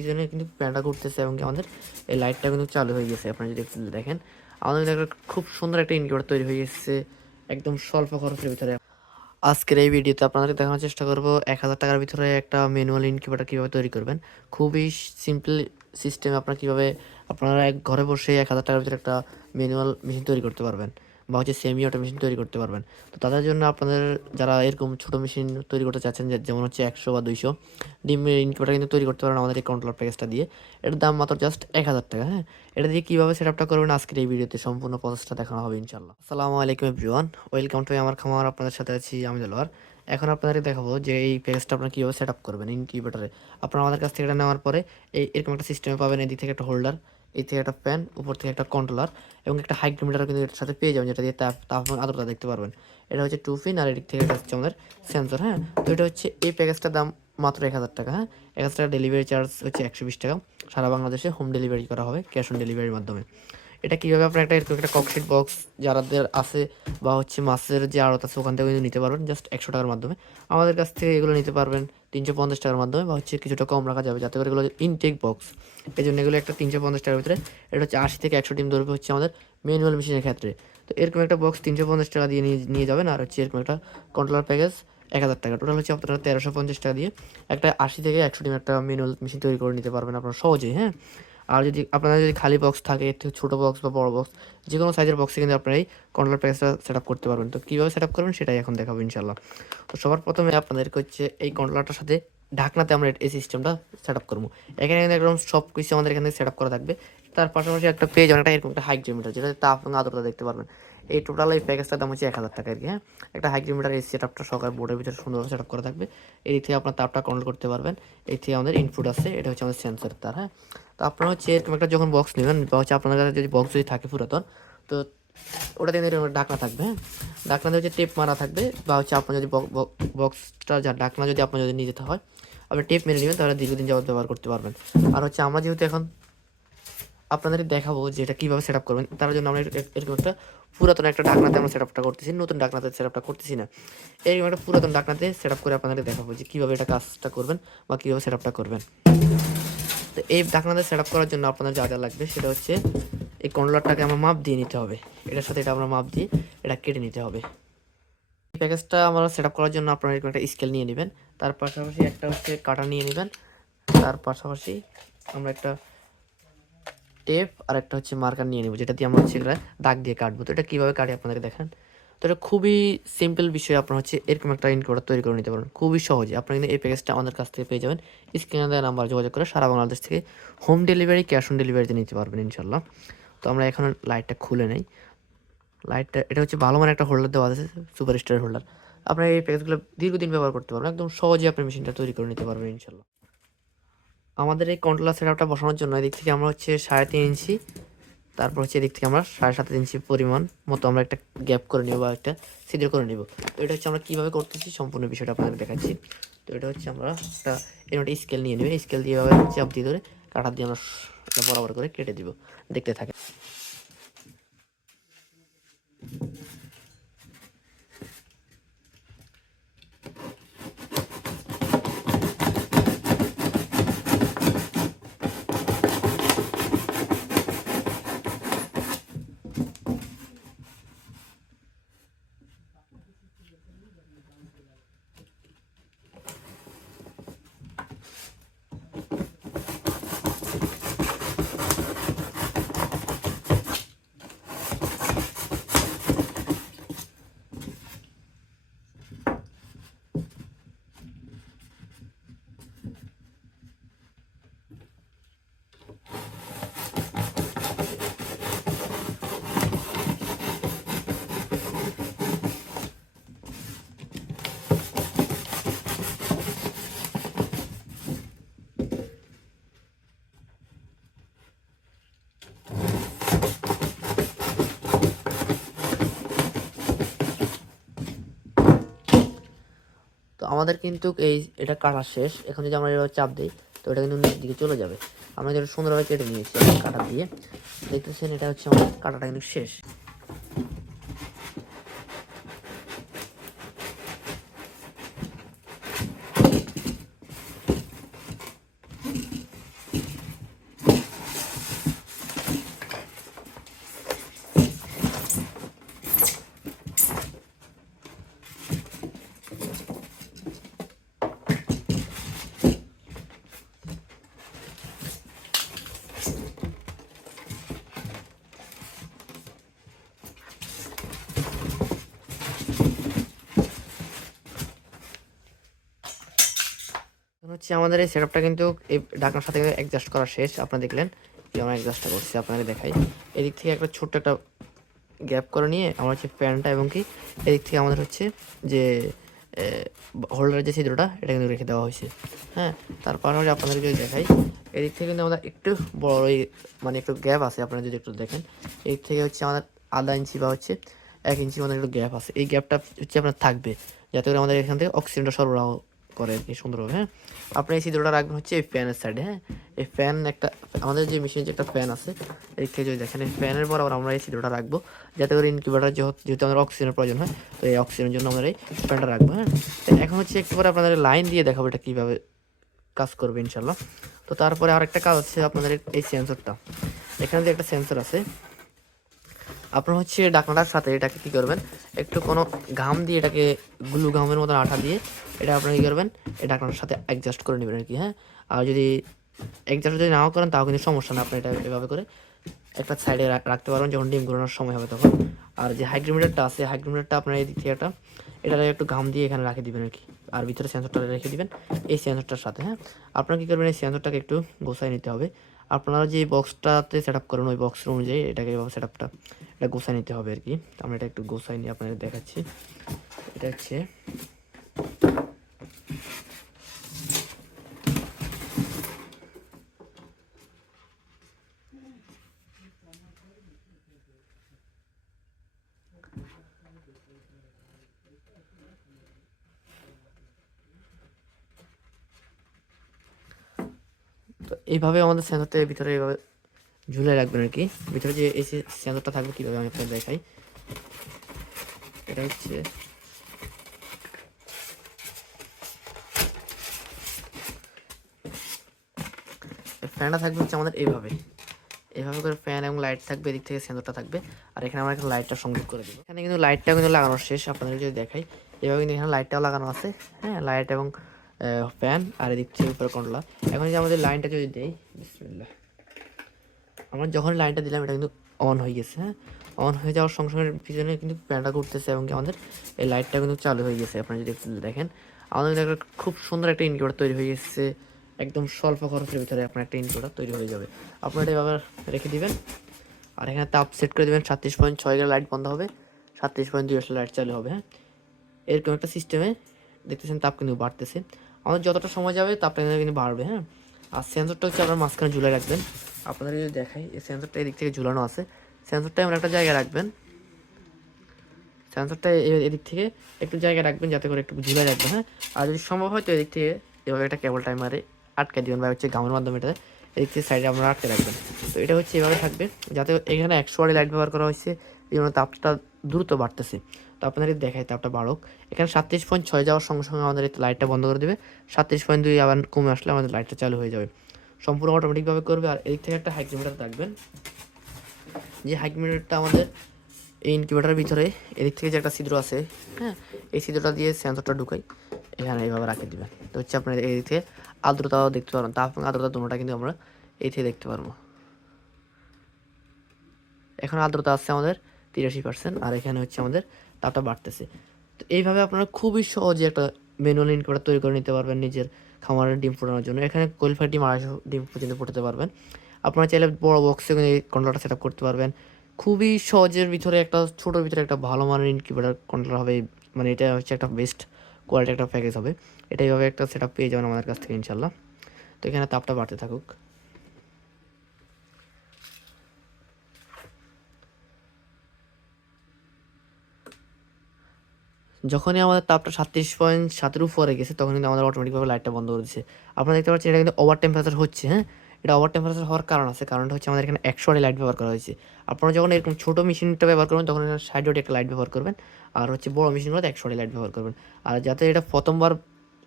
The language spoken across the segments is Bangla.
পিছনে কিন্তু ফ্যানটা ঘুরতেছে এবং আমাদের এই লাইটটা কিন্তু চালু হয়ে গেছে। আপনারা যদি দেখেন, আমাদের একটা খুব সুন্দর একটা ইনকিউবেটার তৈরি হয়ে গেছে, একদম স্বল্প খরচের ভিতরে। আজকের এই ভিডিওতে আপনাদের দেখানোর চেষ্টা করব এক হাজার টাকার ভিতরে একটা ম্যানুয়াল ইনকিউবেটার কীভাবে তৈরি করবেন। খুবই সিম্পল সিস্টেম আপনারা কীভাবে, আপনারা এক ঘরে বসে এক হাজার টাকার ভিতরে একটা ম্যানুয়াল মেশিন তৈরি করতে পারবেন। বা হচ্ছে সেমি অটো মেশিন তৈরি করতে পারবেন। তো তাদের জন্য আপনাদের যারা এরকম ছোটো মেশিন তৈরি করতে চাচ্ছেন যেমন হচ্ছে একশো বা দুইশো ডিমের ইনকিউবেটার কিন্তু তৈরি করতে পারেন আমাদের এই কন্ট্রোলার প্যাকেজটা দিয়ে। এটার দাম মাত্র জাস্ট এক হাজার টাকা হ্যাঁ? এটা দিয়ে কীভাবে সেট আপটা করবেন আজকের এই ভিডিওতে সম্পূর্ণ প্রসেসটা দেখানো হবে ইনশাল্লাহ আসসালামু আলাইকুম এভরিওয়ান ওয়েলকাম টু আমার খামার, আপনাদের সাথে আছি আমি দেলোয়ার। এখন আপনাদেরকে দেখাবো যে এই প্যাকেজটা আপনারা কীভাবে সেট আপ করবেন ইনকিউবেটারে আপনারা আমাদের কাছ থেকে এটা নেওয়ার পরে এই এরকম একটা সিস্টেমে পাবেন, এদিক থেকে একটা হোল্ডার এই থেকে একটা ফ্যান উপর থেকে একটা কন্ট্রোলার এবং একটা হাইগ্রোমিটার কিন্তু এটার সাথে পেয়ে যাবেন, যেটা দিয়ে তাপ, তাপমান আদ্রতা দেখতে পারবেন। এটা হচ্ছে টু পিন আর এদিক থেকে এটা হচ্ছে আমাদের সেন্সর হ্যাঁ? তো এটা হচ্ছে এই প্যাকেজটার দাম মাত্র এক হাজার টাকা হ্যাঁ? এক হাজার টাকা ডেলিভারি চার্জ হচ্ছে একশো বিশ টাকা। সারা বাংলাদেশে হোম ডেলিভারি করা হবে ক্যাশ অন ডেলিভারির মাধ্যমে। এটা কীভাবে আপনার একটা, এরকম একটা ককশিট বক্স যারাদের আছে বা হচ্ছে মাছের যে আড়ত আছে, ওখান থেকে কিন্তু নিতে পারবেন জাস্ট একশো টাকার মাধ্যমে। আমাদের কাছ থেকে এগুলো নিতে পারবেন তিনশো পঞ্চাশ টাকার মাধ্যমে বা হচ্ছে কিছুটা কম রাখা যাবে। যাতে করে এগুলো ইনটেক বক্স এই জন্য এগুলো একটা তিনশো পঞ্চাশ টাকার ভিতরে, এটা হচ্ছে আশি থেকে একশো ডিম ধরবে হচ্ছে আমাদের ম্যানুয়াল মেশিনের ক্ষেত্রে। তো এরকম একটা বক্স তিনশো পঞ্চাশ টাকা দিয়ে নিয়ে যাবেন আর হচ্ছে এরকম একটা কন্ট্রোলার প্যাকেজ এক হাজার টাকা। টোটাল হচ্ছে আপনারা তেরোশো পঞ্চাশ টাকা দিয়ে একটা আশি থেকে একশো ডিম একটা ম্যানুয়াল মেশিন তৈরি করে নিতে পারবেন আপনারা সহজে হ্যাঁ? আর যদি আপনাদের যদি খালি বক্স থাকে এর থেকে ছোটো বক্স বা বড় বক্স যে কোনো সাইজের বক্সে কিন্তু আপনারা এই কন্ট্রোলার প্যাকেজটা সেট আপ করতে পারবেন। তো কীভাবে সেট আপ করবেন সেটাই এখন দেখাবো ইনশাল্লাহ তো সবার প্রথমে আপনাদেরকে হচ্ছে এই কন্ট্রোলারটার সাথে ঢাকনাতে আমরা এই সিস্টেমটা সেট আপ করব। এখানে কিন্তু একদম সব কিছু আমাদের এখানে সেট আপ করা থাকবে। তার পাশাপাশি একটা পেজ অনেকটা এরকম একটা হাইট জিমিটার যেটা তাপ এবং আদ্রতা দেখতে পারবেন। এই টোটাল এই প্যাকেজটার দাম হচ্ছে এক হাজার টাকা আর কি হ্যাঁ? একটা হাইগ্রোমিটার এই সেট আপটা সকাল বোর্ডের ভিতরে সুন্দরভাবে সেট আপ করা থাকবে। এই থেকে আপনার তাপটা কন্ট্রোল করতে পারবেন। এই থেকে আমাদের ইনপুট আছে, এটা হচ্ছে আমাদের সেন্সর তার হ্যাঁ? তো আপনারা হচ্ছে এরকম একটা যখন বক্স নেবেন, বা হচ্ছে আপনার কাছে যদি বক্স যদি থাকে পুরাতন, তো কিন্তু এরকম ডাকনা থাকবে হ্যাঁ? ডাকনাতে হচ্ছে টেপ মারা থাকবে, বা হচ্ছে আপনার যদি বক্সটা যা ডাকনা যদি আপনার যদি নিয়ে যেতে হয়, আপনি টেপ মেরে নেবেন, তাহলে দীর্ঘদিন যাবত ব্যবহার করতে পারবেন। আর হচ্ছে আমরা যেহেতু এখন আপনাদের দেখাবো যে এটা কীভাবে সেট আপ করবেন। তার জন্য আমরা এরকম একটা পুরাতন একটা ডাকনাতে আমরা সেট আপটা করতেছি, নতুন ডাকনাতে সেট আপটা করতেছি না। এরকম একটা পুরাতন ডাকনাতে সেট আপ করে আপনাদের দেখাবো যে কীভাবে এটা কাজটা করবেন বা কীভাবে সেট আপটা করবেন। তো এই ডাকনাতে সেট আপ করার জন্য আপনাদের যা যা লাগবে সেটা হচ্ছে এই কন্ট্রোলারটাকে আমরা মাপ দিয়ে নিতে হবে। এটার সাথে এটা আমরা মাপ দিয়ে এটা কেটে নিতে হবে। এই প্যাকেজটা আমরা সেট আপ করার জন্য আপনারা এরকম একটা স্কেল নিয়ে নেবেন। তার পাশাপাশি একটা হচ্ছে কাটা নিয়ে নেবেন। তার পাশাপাশি আমরা একটা টেপ আর একটা হচ্ছে মার্কার নিয়ে নেব, যেটা দিয়ে আমরা হচ্ছে এটা দাগ দিয়ে কাটবো। তো এটা কীভাবে কাটি আপনাদেরকে দেখেন? তো এটা খুবই সিম্পল বিষয়, আপনার হচ্ছে এরকম একটা ইনকোডার তৈরি করে নিতে পারেন। খুবই সহজে। আপনারা কিন্তু এই প্যাকেজটা আমাদের কাছ থেকে পেয়ে যাবেন। স্ক্রিনে দেওয়া নাম্বার যোগাযোগ করে সারা বাংলাদেশ থেকে হোম ডেলিভারি ক্যাশ অন ডেলিভারিতে নিতে পারবেন ইনশাল্লাহ তো আমরা এখন লাইটটা খুলে নেই। লাইটটা এটা হচ্ছে ভালো মানের একটা হোল্ডার দেওয়া আছে সুপার স্টার হোল্ডার আপনারা এই প্যাকেজগুলো দীর্ঘদিন ব্যবহার করতে পারবেন। একদম সহজে আপনি মেশিনটা তৈরি করে নিতে পারবেন ইনশাল্লাহ আমাদের এই কন্ট্রোলার সেট আপটা বসানোর জন্য এদিক থেকে আমরা হচ্ছে সাড়ে তিন ইঞ্চি, তারপর হচ্ছে এদিক থেকে আমরা সাড়ে সাত ইঞ্চি পরিমাণ মতো আমরা একটা গ্যাপ করে নেব বা একটা ছিদ্র করে নেব। তো এটা হচ্ছে আমরা কীভাবে করতেছি সম্পূর্ণ বিষয়টা আপনাদের দেখাচ্ছি। তো এটা হচ্ছে আমরা একটা এরকম একটা স্কেল নিয়ে নেবে। স্কেল দিয়ে এভাবে চাপ দিয়ে ধরে কাটা দিয়ে আমরা বরাবর করে কেটে দিব। দেখতে থাকে তো আমাদের কিন্তু এই, এটা কাটা শেষ। এখন যদি আমরা এভাবে চাপ দিই, তো এটা কিন্তু নিচের দিকে চলে যাবে। আমরা যেটা সুন্দরভাবে কেটে নিয়েছি, কাটা দিয়ে। দেখতেছেন, এটা হচ্ছে আমাদের কাটাটা কিন্তু শেষ। হচ্ছে আমাদের এই সেটআপটা কিন্তু এই ঢাকনার সাথে কিন্তু অ্যাডজাস্ট করা শেষ। আপনারা দেখলেন কি আমরা অ্যাডজাস্টটা করছি, আপনাদের দেখাই। এদিক থেকে একটা ছোট্ট একটা গ্যাপ করে নিয়ে আমরা হচ্ছে প্যানটা এবং কি এদিক থেকে আমাদের হচ্ছে যে হোল্ডারের যে ছিদ্রটা, এটা কিন্তু রেখে দেওয়া হয়েছে। হ্যাঁ তারপর হচ্ছে আপনাদের যদি দেখাই, এদিক থেকে কিন্তু আমাদের একটু বড় মানে একটু গ্যাপ আছে, আপনারা যদি একটু দেখেন। এদিক থেকে হচ্ছে আমাদের আধা ইঞ্চি বা হচ্ছে এক ইঞ্চি আমাদের একটু গ্যাপ আছে। এই গ্যাপটা হচ্ছে আপনার থাকবে, যাতে করে আমাদের এখান থেকে অক্সিজেনটা সরবরাহ করে আর কি সুন্দরভাবে হ্যাঁ? আপনি এই ছিদ্রটা রাখবেন হচ্ছে এই ফ্যানের সাইডে হ্যাঁ? এই ফ্যান একটা, আমাদের যে মেশিনের যে একটা ফ্যান আছে, এই যদি দেখেন, এই ফ্যানের পর আবার আমরা এই ছিদ্রটা রাখব, যাতে করে ইনকিউবেটার যেহেতু আমাদের অক্সিজেনের প্রয়োজন হয়, তো এই অক্সিজেনের জন্য আমরা এই ফ্যানটা রাখব হ্যাঁ? এখন হচ্ছে একটু পরে আপনাদের লাইন দিয়ে দেখাবো এটা কীভাবে কাজ করবে ইনশাল্লাহ তো তারপরে আরেকটা কাজ হচ্ছে আপনাদের এই সেন্সরটা এখানে যে একটা সেন্সর আছে আপনার হচ্ছে ডাকনাটার সাথে এটাকে কী করবেন? একটু কোনো ঘাম দিয়ে এটাকে গ্লু ঘামের মতন আঠা দিয়ে এটা আপনারা কী করবেন? এই ডাকনাটার সাথে অ্যাডজাস্ট করে নেবেন আর কি হ্যাঁ? আর যদি অ্যাডজাস্ট যদি নাও করেন তাও কিন্তু সমস্যা না, আপনি এটা এভাবে করে একটা সাইডে রাখতে পারবেন যখন ডিম ঘোরানোর সময় হবে তখন। আর যে হাইগ্রোমিটারটা আছে হাইগ্রোমিটারটা আপনার এই দিক থেকে একটা এটা একটু ঘাম দিয়ে এখানে রাখে দিবেন আর কি আর ভিতরে সেন্সরটা রেখে দিবেন, এই সেন্সরটার সাথে হ্যাঁ? আপনারা কী করবেন, এই সেন্সরটাকে একটু গোছায় নিতে হবে। আপনারা যে বক্সটাতে সেট আপ করেন, ওই বক্সের অনুযায়ী এটাকে এভাবে সেট আপটা এটা গোসাই নিতে হবে আর কি। আমরা এটা একটু গোসাই নিয়ে আপনাদের দেখাচ্ছি। এটা হচ্ছে তো এইভাবে আমাদের সেন্সরটা ভিতরে এইভাবে ঝুলে রাখবেন আর কি। ভিতরে যে এই সেন্সরটা থাকবে কীভাবে আমি আপনাদের দেখাই। এটা হচ্ছে ফ্যানটা থাকবে হচ্ছে আমাদের এইভাবে। এভাবে করে ফ্যান এবং লাইট থাকবে, এদিক থেকে সেন্সরটা থাকবে। আর এখানে আমরা এখানে লাইটটা সংযোগ করে দেবো। এখানে কিন্তু লাইটটা কিন্তু লাগানো শেষ আপনাদের যদি দেখাই। এভাবে কিন্তু এখানে লাইটটাও লাগানো আছে। হ্যাঁ লাইট এবং ফ্যান আর এদিক থেকে উপরে কন্ট্রোলার। এখন যে আমাদের লাইনটা যদি দেই, বিসমিল্লাহ। আমরা যখন লাইনটা দিলাম, এটা কিন্তু অন হয়ে গেছে হ্যাঁ? অন হয়ে যাওয়ার সঙ্গে সঙ্গে পিছনে কিন্তু ফ্যানটা ঘুরতেছে এবং আমাদের এই লাইটটা কিন্তু চালু হয়ে গেছে। আপনারা যদি দেখেন, আমাদের কিন্তু একটা খুব সুন্দর একটা ইনকিউবেটার তৈরি হয়ে গেছে। একদম স্বল্প খরচের ভিতরে আপনার একটা ইনকিউবেটার তৈরি হয়ে যাবে। আপনারা এটা এভাবে রেখে দিবেন। আর এখানে তাপ সেট করে দেবেন, সাতত্রিশ পয়েন্ট ছয় গেলে লাইট বন্ধ হবে, সাতত্রিশ পয়েন্ট দুই লাইট চালু হবে হ্যাঁ? এরকম একটা সিস্টেমে দেখতেছেন তাপ কিন্তু বাড়তেছে। আমাদের যতটা সময় যাবে তাপটা কিন্তু বাড়বে হ্যাঁ? আর সেন্সরটা হচ্ছে আপনার মাঝখানে ঝুলে রাখবেন। আপনাদের যদি দেখাই, এই সেন্সরটা এদিক থেকে ঝুলানো আছে। সেন্সরটা এমন একটা জায়গায় রাখবেন। সেন্সরটা এদিক থেকে একটু জায়গায় রাখবেন যাতে করে একটু ঝুলে রাখবেন হ্যাঁ? আর যদি সম্ভব হয়, তো এদিক থেকে এভাবে একটা কেবল টাইমারে আটকে দিবেন বা হচ্ছে গামের মাধ্যমে এটা এদিক থেকে সাইডে আপনারা আটকে রাখবেন। তো এটা হচ্ছে এভাবে থাকবে। যাতে এখানে একশো ওয়ারি লাইট ব্যবহার করা হয়েছে। এই তাপটা দ্রুত বাড়তেছে। তো আপনাদের দেখাই, তাপটা বাড়ুক। এখানে সাতত্রিশ পয়েন্ট ছয় যাওয়ার সঙ্গে সঙ্গে আমাদের লাইটটা বন্ধ করে দেবে। সাতত্রিশ পয়েন্ট দুই আবার কমে আসলে আমাদের লাইটটা চালু হয়ে যাবে। সম্পূর্ণ অটোমেটিকভাবে করবে আর এদিক থেকে একটা হাইগ্রোমিটার থাকবেন যে হাইগ্রোমিটারটা আমাদের এই ইনকিউবেটারের ভিতরে, এদিক থেকে যে একটা ছিদ্র আছে হ্যাঁ এই ছিদ্রটা দিয়ে সেন্সরটা ঢুকাই, এখানে এইভাবে রাখে দেবেন তো হচ্ছে আপনার এদিক থেকে আর্দ্রতাও দেখতে পারবেন। তাপ আর্দ্রতা দুটোটা কিন্তু আমরা এই থেকে দেখতে পারব। এখন আর্দ্রতা আছে আমাদের তিরাশি পার্সেন্ট আর এখানে হচ্ছে আমাদের তাপটা বাড়তেছে। তো এইভাবে আপনারা খুবই সহজে একটা ম্যানুয়াল ইনকিউবেটার তৈরি করে নিতে পারবেন নিজের খামারের ডিম ফোটানোর জন্য। এখানে কোয়ালিফাইড ডিম আড়াইশো ডিম পর্যন্ত ফুটাতে পারবেন। আপনারা চাইলে বড় বক্সে এই কন্ট্রোলটা সেট করতে পারবেন। খুবই সহজের ভিতরে একটা ছোটোর ভিতরে একটা ভালো মানের ইনকিউবেটার কন্ট্রোল হবে। মানে এটা হচ্ছে একটা বেস্ট কোয়ালিটি একটা প্যাকেজ হবে। এটা এইভাবে একটা সেট পেয়ে যাবেন আমাদের কাছ থেকে ইনশাল্লাহ তো এখানে তাপটা বাড়তে থাকুক। যখনই আমাদের তাপটা সাতত্রিশ পয়েন্ট সাতের উপরে গেছে তখন কিন্তু আমাদের অটোমেটিকভাবে লাইটটা বন্ধ করে দিচ্ছে। আপনারা দেখতে পাচ্ছেন, এটা কিন্তু ওভার টেম্পারেচার হচ্ছে হ্যাঁ? এটা ওভার টেম্পারেচার হওয়ার কারণ আছে, কারণটা হচ্ছে আমাদের এখানে একশো লাইট ব্যবহার করা হয়েছে। আপনারা যখন এরকম ছোটো মেশিনটা ব্যবহার করবেন, তখন এখানে সাইড একটা লাইট ব্যবহার করবেন, আর হচ্ছে বড় মেশিনগুলোতে একশো লাইট ব্যবহার করবেন। আর যাতে এটা প্রথমবার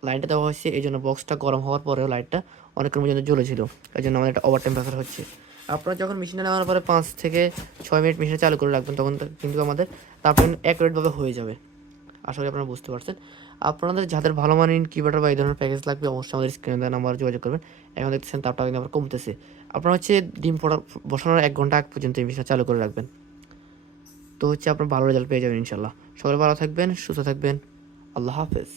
লাইটটা দেওয়া হয়েছে, এই জন্য বক্সটা গরম হওয়ার পরেও লাইটটা অনেকক্ষণ পর্যন্ত জ্বলেছিল। এই জন্য আমাদের একটা ওভার টেম্পারেচার হচ্ছে। আপনারা যখন মেশিনটা নেওয়ার পরে পাঁচ থেকে ছয় মিনিট মেশিনটা চালু করে রাখবেন, তখন কিন্তু আমাদের তারপরে অ্যাকুরেটভাবে হয়ে যাবে। আশা করি আপনারা বুঝতে পারছেন। আপনাদের যাদের ভালো মানের ইনকিউবেটার বা এই ধরনের প্যাকেজ লাগবে, অবশ্যই আমাদের স্ক্রিনে দেওয়া নাম্বার যোগাযোগ করবেন। এখন দেখতেছেন তাপটা কিন্তু আমার কমতেছে। আপনারা হচ্ছে ডিম ফোটা বসানোর এক ঘণ্টা আগ পর্যন্ত এই বিষয়টা চালু করে রাখবেন। তো হচ্ছে আপনার ভালো রেজাল্ট পেয়ে যাবেন ইনশাল্লাহ সকলে ভালো থাকবেন, সুস্থ থাকবেন। আল্লাহ হাফেজ।